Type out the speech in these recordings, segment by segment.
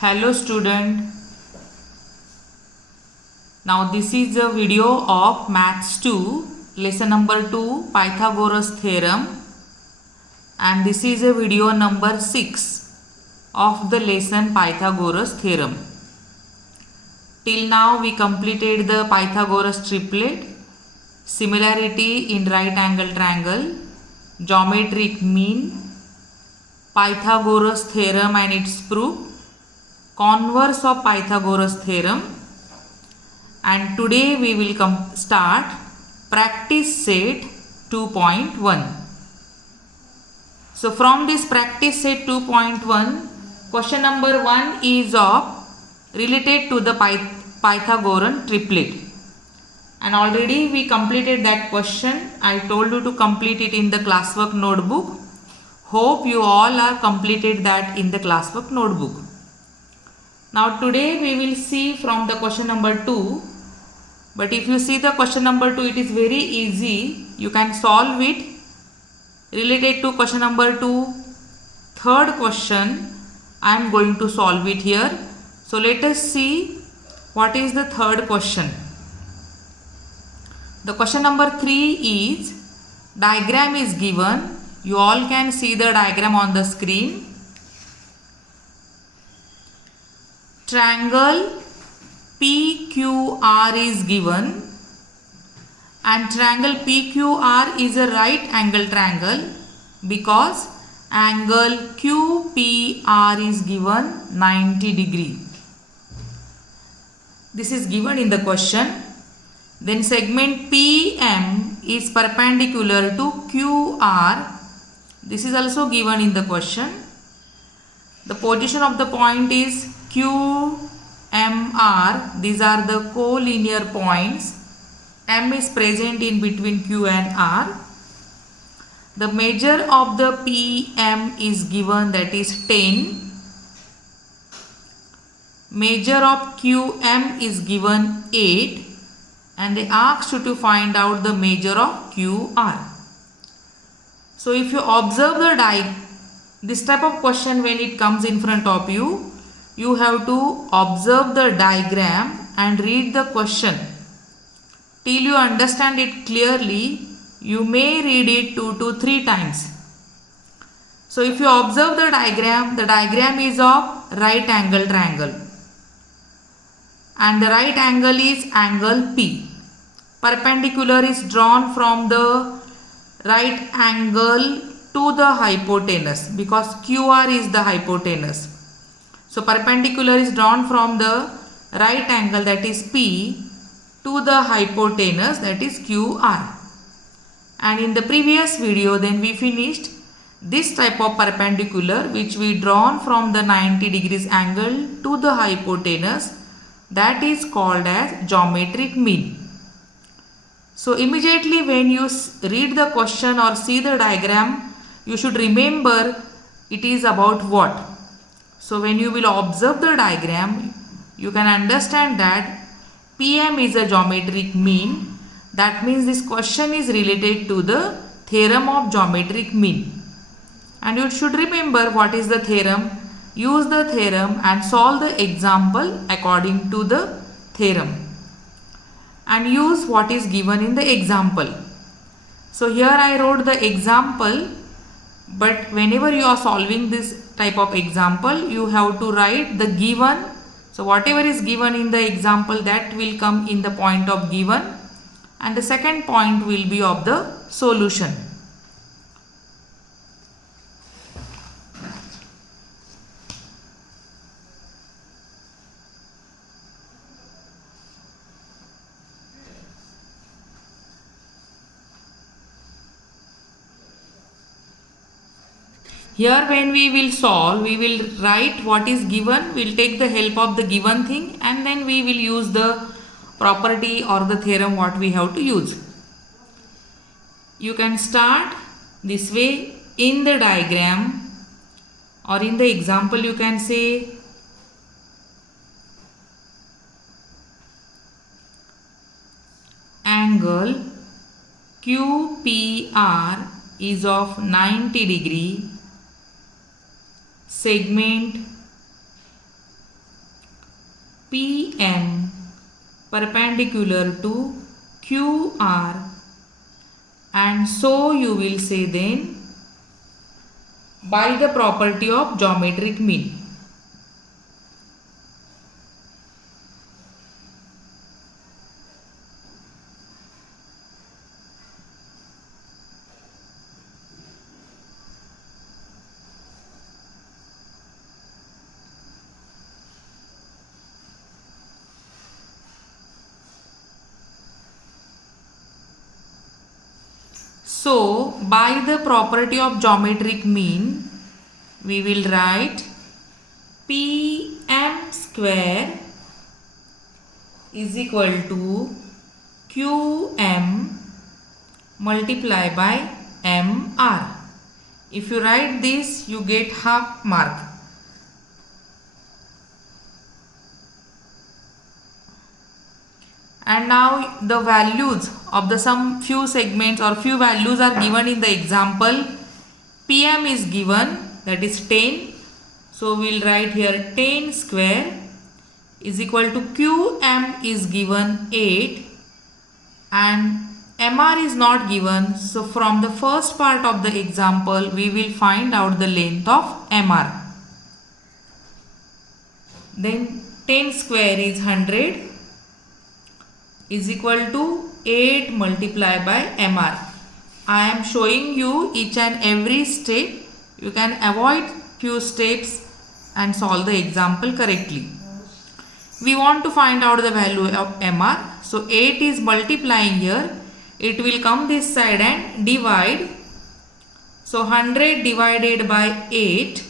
Hello student. Now this is a video of Maths 2 lesson number 2 Pythagoras theorem, and this is a video number 6 of the lesson Pythagoras theorem. Till now we completed the Pythagoras triplet, similarity in right angle triangle, geometric mean, Pythagoras theorem and its proof, converse of Pythagoras theorem, and today we will start practice set 2.1. So from this practice set 2.1, question number 1 is related to the Pythagorean triplet, and already we completed that question. I told you to complete it in the classwork notebook. Hope you all are completed that in the classwork notebook. Now today we will see from the question number 2, but if you see the question number 2, it is very easy. You can solve it related to question number 2. Third question I am going to solve it here. So let us see what is the third question. The question number 3 is, diagram is given. You all can see the diagram on the screen. Triangle PQR is given, and triangle PQR is a right angle triangle because angle QPR is given 90 degree. This is given in the question. Then segment PM is perpendicular to QR. This is also given in the question. The position of the point is Q, M, R. These are the collinear points. M is present in between Q and R. The measure of the PM is given, that is 10. Measure of QM is given 8, and they asked you to find out the measure of QR. So if you observe the this type of question, when it comes in front of you, you have to observe the diagram and read the question. Till you understand it clearly, you may read it 2 to 3 times. So if you observe the diagram is of right angle triangle, and the right angle is angle P. Perpendicular is drawn from the right angle to the hypotenuse because QR is the hypotenuse. So perpendicular is drawn from the right angle, that is P, to the hypotenuse, that is QR. And in the previous video then we finished this type of perpendicular which we drawn from the 90 degrees angle to the hypotenuse, that is called as geometric mean. So immediately when you read the question or see the diagram, you should remember it is about what. So when you will observe the diagram, you can understand that PM is a geometric mean. That means this question is related to the theorem of geometric mean. And you should remember what is the theorem. Use the theorem and solve the example according to the theorem. And use what is given in the example. So here I wrote the example, but whenever you are solving this type of example, you have to write the given. So whatever is given in the example, that will come in the point of given, and the second point will be of the solution. Here when we will solve, we will write what is given, we will take the help of the given thing, and then we will use the property or the theorem what we have to use. You can start this way in the diagram, or in the example you can say angle QPR is of 90 degree. Segment PM perpendicular to QR, and so you will say then by the property of geometric mean. So, by the property of geometric mean, we will write PM square is equal to QM multiply by MR. If you write this, you get half mark. And now the values of the some few segments or few values are given in the example. PM is given, that is 10. So we will write here 10 square is equal to QM is given 8 and MR is not given. So from the first part of the example we will find out the length of MR. Then 10 square is 100 is equal to 8 multiplied by MR. I am showing you each and every step. You can avoid few steps and solve the example correctly. We want to find out the value of MR. So 8 is multiplying here. It will come this side and divide. So 100 divided by 8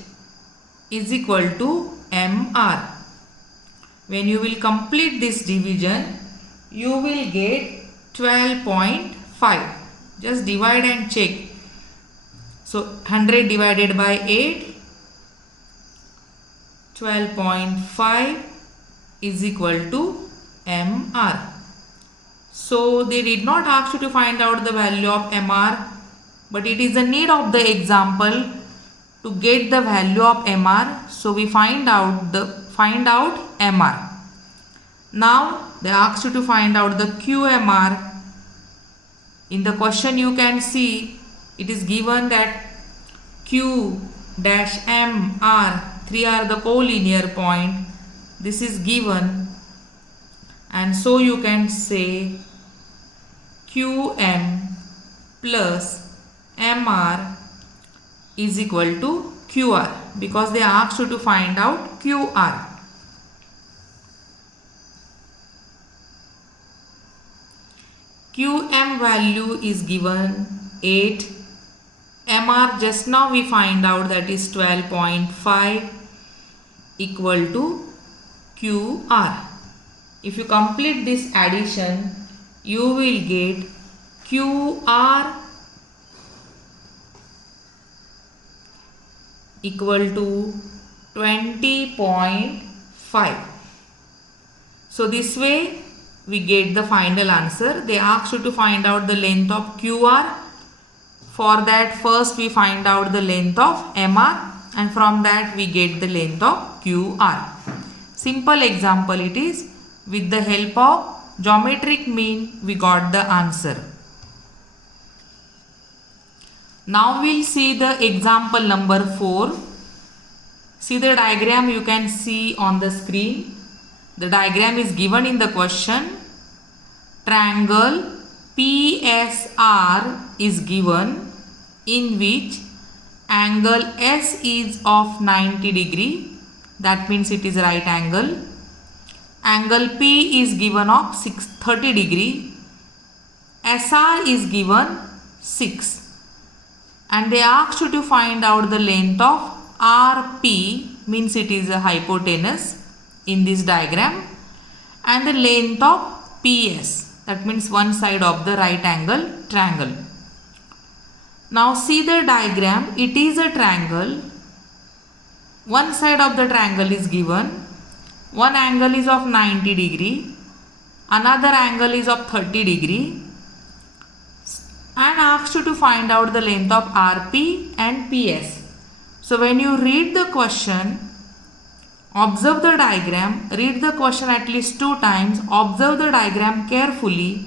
is equal to MR. When you will complete this division, you will get 12.5. Just divide and check. So 100 divided by 8, 12.5 is equal to MR. So they did not ask you to find out the value of MR, but it is the need of the example to get the value of MR. So we find out MR. Now they asked you to find out the QMR. In the question you can see it is given that Q dash M R, 3 are the collinear point. This is given, and so you can say QM plus MR is equal to QR, because they asked you to find out QR. QM value is given 8. MR just now we find out that is 12.5 equal to QR. If you complete this addition, you will get QR equal to 20.5. So this way we get the final answer. They asked you to find out the length of QR. For that, first we find out the length of MR, and from that we get the length of QR. Simple example it is. With the help of geometric mean we got the answer. Now we'll see the example number 4. See the diagram you can see on the screen. The diagram is given in the question. Triangle PSR is given, in which angle S is of 90 degree. That means it is right angle. Angle P is given of 30 degree. SR is given 6. And they asked you to find out the length of RP, means it is a hypotenuse in this diagram, and the length of PS, that means one side of the right angle triangle. Now see the diagram, it is a triangle. One side of the triangle is given. One angle is of 90 degree, another angle is of 30 degree, and asked you to find out the length of RP and PS. So when you read the question Observe the diagram, read the question at least 2 times, observe the diagram carefully.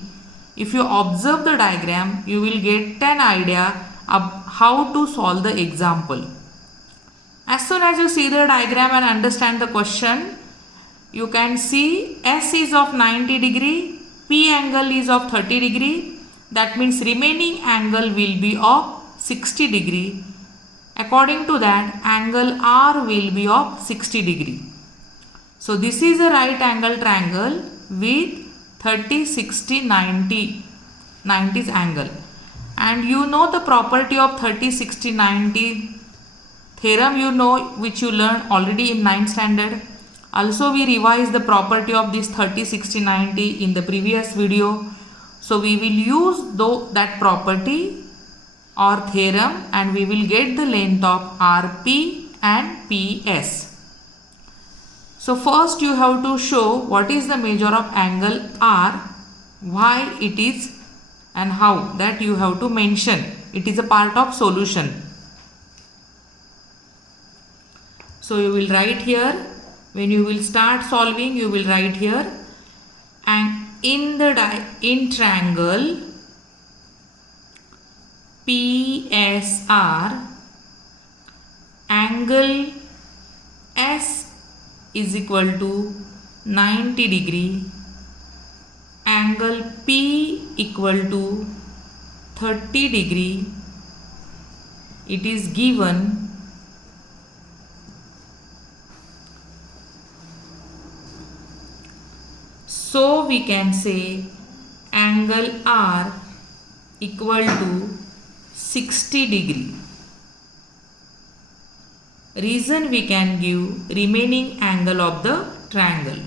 If you observe the diagram, you will get 10 idea of how to solve the example. As soon as you see the diagram and understand the question, you can see S is of 90 degree, P angle is of 30 degree. That means remaining angle will be of 60 degree. According to that, angle R will be of 60 degree. So this is a right angle triangle with 30, 60, 90, 90's angle. And you know the property of 30, 60, 90 theorem, you know, which you learned already in 9th standard. Also we revised the property of this 30, 60, 90 in the previous video. So we will use that property or theorem and we will get the length of RP and PS. So first you have to show what is the measure of angle R, why it is and how, that you have to mention. It is a part of solution. So you will write here, when you will start solving you will write here, and in triangle PSR, angle S is equal to 90 degree, angle P equal to 30 degree. It is given. So we can say angle R equal to 60 degree. Reason we can give remaining angle of the triangle.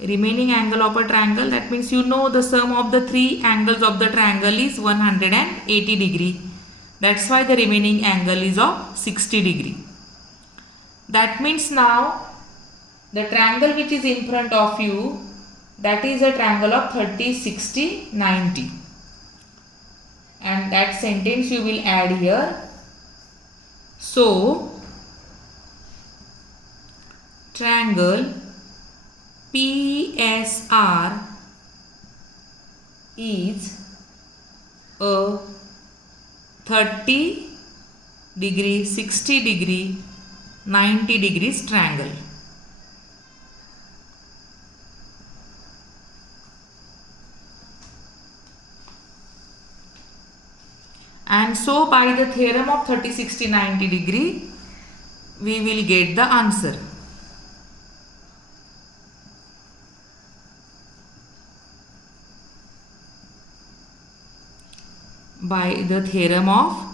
Remaining angle of a triangle, that means you know the sum of the 3 angles of the triangle is 180 degree. That's why the remaining angle is of 60 degree. That means now the triangle which is in front of you, that is a triangle of 30, 60, 90. And that sentence you will add here. So, triangle PSR is a 30 degree, 60 degree, 90 degrees triangle. And so by the theorem of 30, 60, 90 degree, we will get the answer. By the theorem of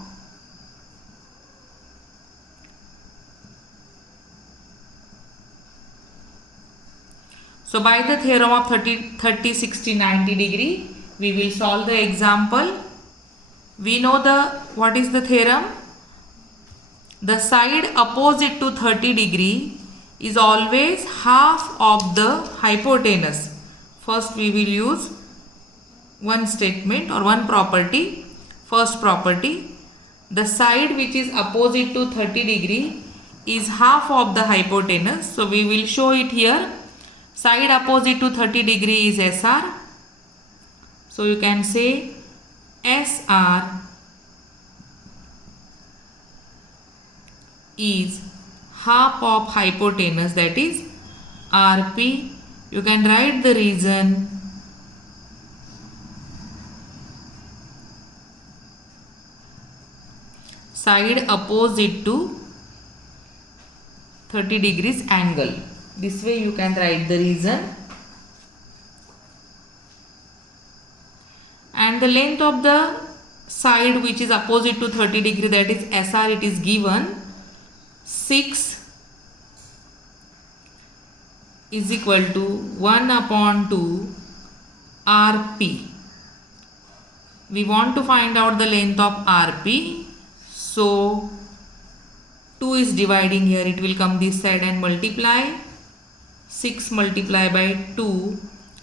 by the theorem of 30, 60, 90 degree, we will solve the example. We know what is the theorem? The side opposite to 30 degree is always half of the hypotenuse. First we will use one statement or one property. First property, the side which is opposite to 30 degree is half of the hypotenuse. So we will show it here. Side opposite to 30 degree is SR. So you can say SR is half of hypotenuse, that is RP. You can write the reason. Side opposite to 30 degrees angle. This way you can write the reason. And the length of the side which is opposite to 30 degree, that is SR, it is given 6 is equal to 1/2 RP. We want to find out the length of RP. So 2 is dividing here, it will come this side and multiply. 6 multiplied by 2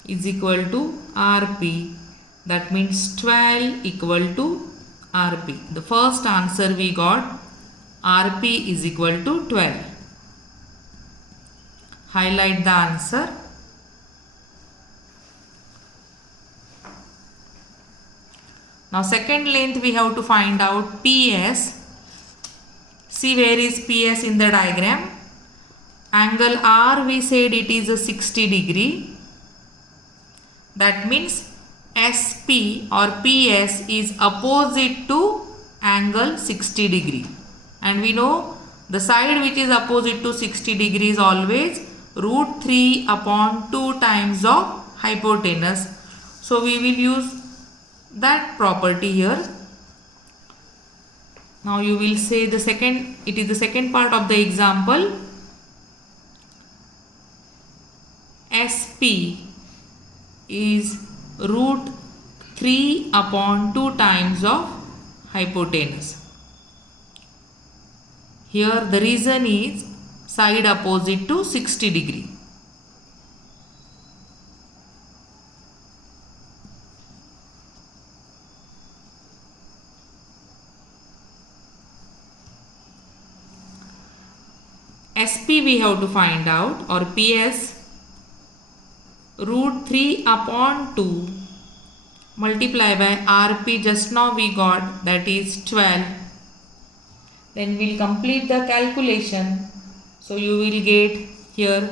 is equal to RP. That means 12 equal to RP. The first answer we got, RP is equal to 12. Highlight the answer. Now second length we have to find out PS. See where is PS in the diagram. Angle R we said it is a 60 degree. That means SP or PS is opposite to angle 60 degree. And we know the side which is opposite to 60 degree is always root 3 upon 2 times of hypotenuse. So we will use that property here. Now you will say the second, it is the second part of the example. SP is root 3 upon 2 times of hypotenuse. Here the reason is side opposite to 60 degree. SP we have to find out, or PS, root 3 upon 2 multiply by RP, just now we got, that is 12. Then we'll complete the calculation. So you will get here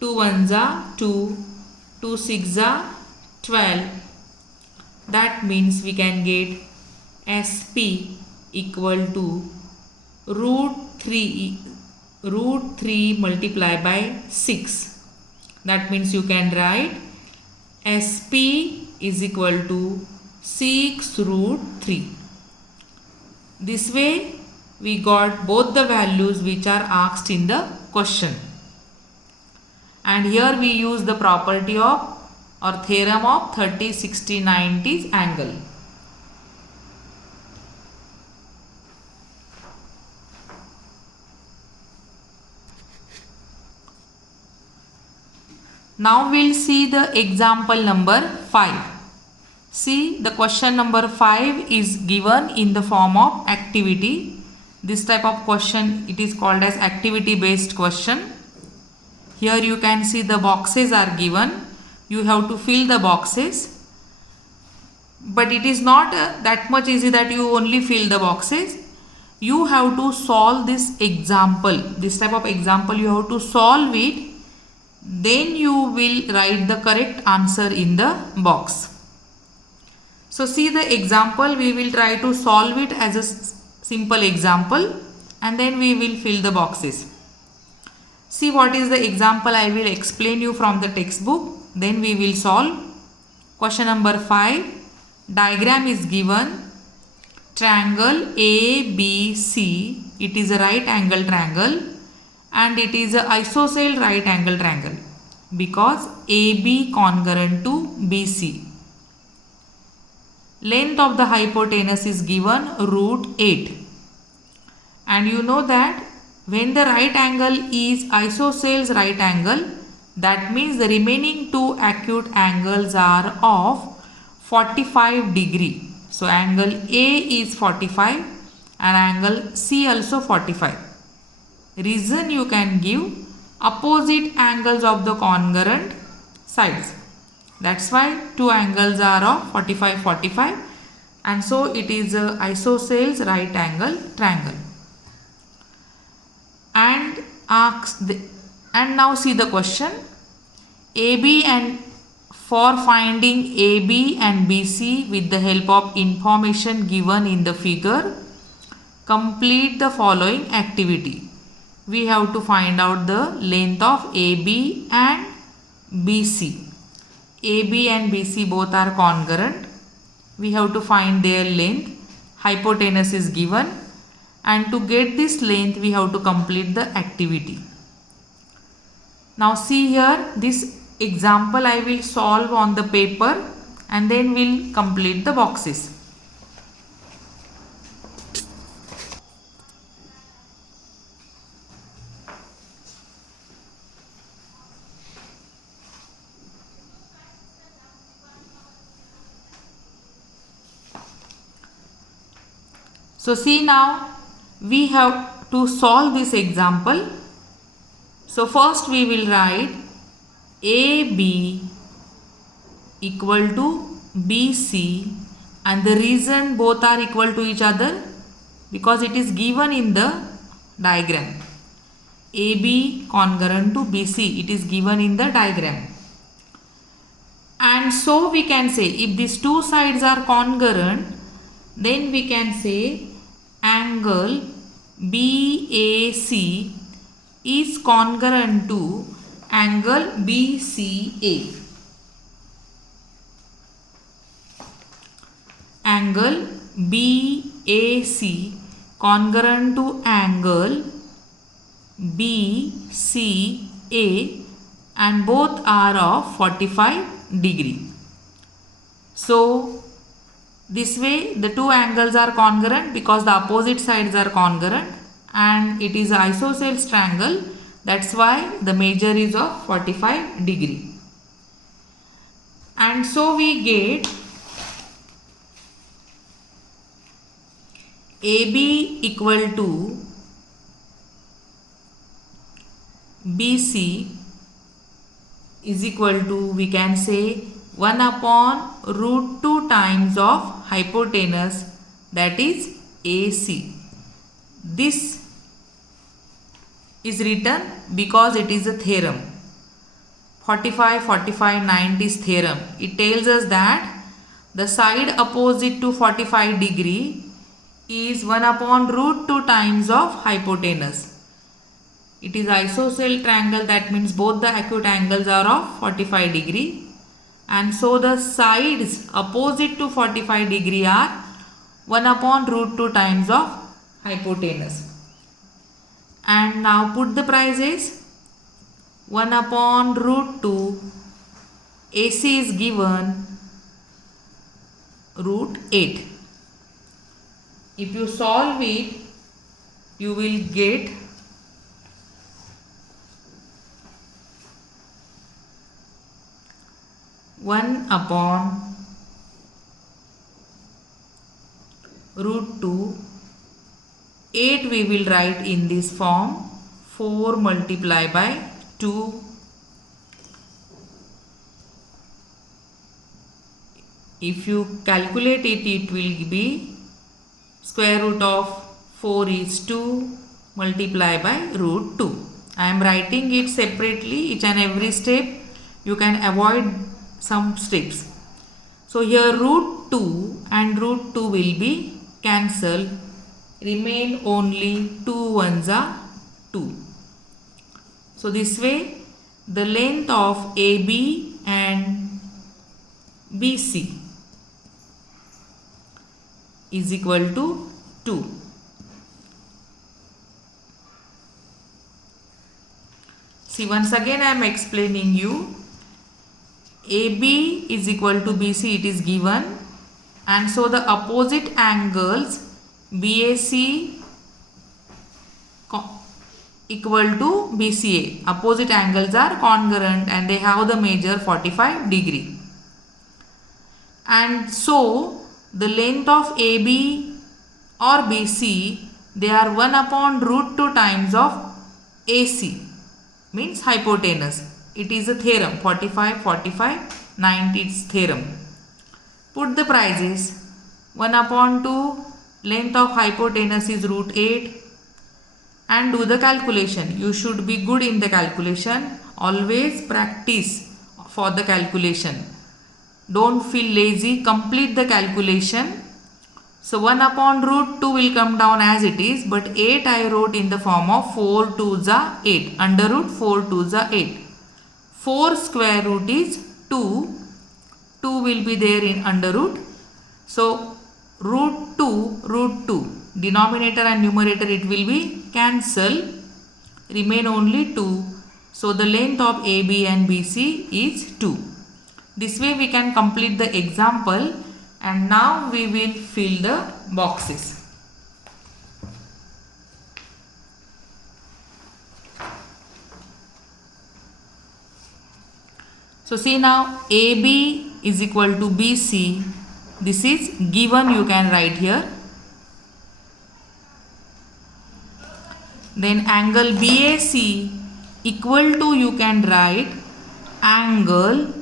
2 ones are 2, 2 6 are 12. That means we can get SP equal to root 3 multiplied by 6. That means you can write SP is equal to 6 root 3. This way we got both the values which are asked in the question. And here we use the property of or theorem of 30, 60, 90 angle. Now we'll see the example number 5. See, the question number 5 is given in the form of activity. This type of question, it is called as activity based question. Here you can see the boxes are given. You have to fill the boxes. But it is not that much easy that you only fill the boxes. You have to solve this example. This type of example you have to solve it. Then you will write the correct answer in the box. So see the example, we will try to solve it as a simple example and then we will fill the boxes. See what is the example, I will explain you from the textbook, then we will solve. Question number 5, diagram is given, triangle ABC, it is a right angle triangle and it is a isosceles right angle triangle because AB congruent to BC. Length of the hypotenuse is given root 8. And you know that when the right angle is isosceles right angle, that means the remaining two acute angles are of 45 degree. So angle A is 45 and angle C also 45. Reason you can give opposite angles of the congruent sides. That's why two angles are of 45, 45 and so it is a isosceles right angle triangle. And now see the question. AB and for finding AB and BC with the help of information given in the figure, complete the following activity. We have to find out the length of AB and BC. AB and BC both are congruent. We have to find their length. Hypotenuse is given. And to get this length, we have to complete the activity. Now see here, this example I will solve on the paper and then we'll complete the boxes. So see now we have to solve this example. So first we will write AB equal to BC, and the reason both are equal to each other because it is given in the diagram. AB congruent to BC, it is given in the diagram. And so we can say if these two sides are congruent, then we can say angle BAC is congruent to angle BCA. Angle BAC congruent to angle BCA, and both are of 45 degree. So this way the two angles are congruent because the opposite sides are congruent, and it is isosceles triangle. That's why the measure is of 45 degree. And so we get AB equal to BC is equal to, we can say, 1 upon root 2 times of hypotenuse, that is AC. This is written because it is a theorem. 45-45-90 theorem. It tells us that the side opposite to 45 degree is 1 upon root 2 times of hypotenuse. It is isosceles triangle, that means both the acute angles are of 45 degree, and so the sides opposite to 45 degree are 1 upon root 2 times of hypotenuse. And now put the prices. 1 upon root 2, AC is given root 8. If you solve it, you will get one upon root 2. 8 we will write in this form, 4 multiplied by 2. If you calculate it, it will be square root of 4 is 2 multiplied by root 2. I am writing it separately, each and every step. You can avoid some steps. So here root 2 and root 2 will be cancelled. Remain only 2 ones are 2. So this way the length of AB and BC is equal to 2. See, once again I am explaining you. AB is equal to BC, it is given, and so the opposite angles BAC equal to BCA. Opposite angles are congruent and they have the measure 45 degree. And so the length of AB or BC, they are 1 upon root 2 times of AC, means hypotenuse. It is a theorem, 45-45-90 theorem. Put the prices. 1 upon 2, length of hypotenuse is root 8, and do the calculation. You should be good in the calculation. Always practice for the calculation. Don't feel lazy, complete the calculation. So 1 upon root 2 will come down as it is, but 8 I wrote in the form of 4 2s are 8, under root 4 2s are 8. 4 square root is 2, 2 will be there in under root. So root 2, denominator and numerator it will be cancel, remain only 2. So the length of AB and BC is 2. This way we can complete the example, and now we will fill the boxes. So see now, AB is equal to BC. This is given, you can write here. Then angle BAC equal to, you can write angle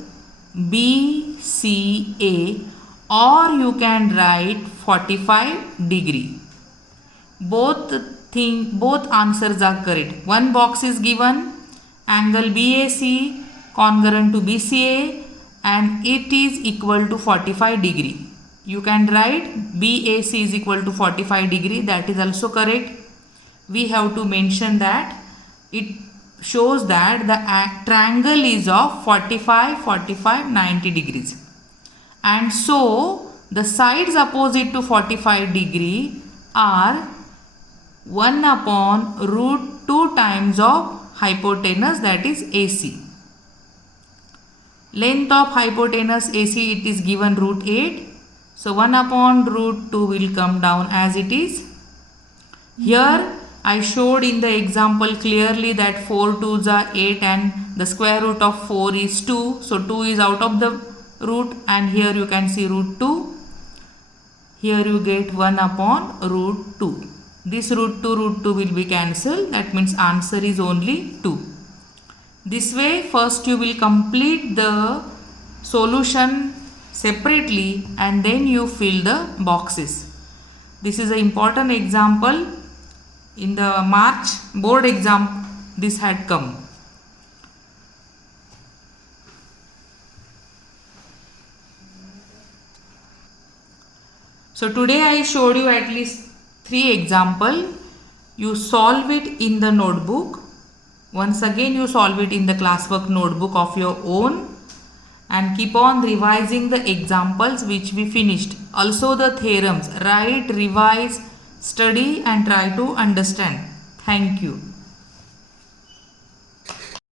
BCA, or you can write 45 degree. Both answers are correct. One box is given angle BAC congruent to BCA and it is equal to 45 degree. You can write BAC is equal to 45 degree, that is also correct. We have to mention that it shows that the triangle is of 45, 45, 90 degrees. And so the sides opposite to 45 degree are 1 upon root 2 times of hypotenuse, that is AC. Length of hypotenuse AC, it is given root 8. So 1 upon root 2 will come down as it is. Here I showed in the example clearly that 4 2s are 8 and the square root of 4 is 2. So 2 is out of the root and here you can see root 2. Here you get 1 upon root 2. This root 2 will be cancelled. That means answer is only 2. This way first you will complete the solution separately and then you fill the boxes. This is an important example. In the March board exam this had come. So today I showed you at least 3 examples. You solve it in the notebook. Once again you solve it in the classwork notebook of your own and keep on revising the examples which we finished. Also the theorems. Write, revise, study and try to understand. Thank you.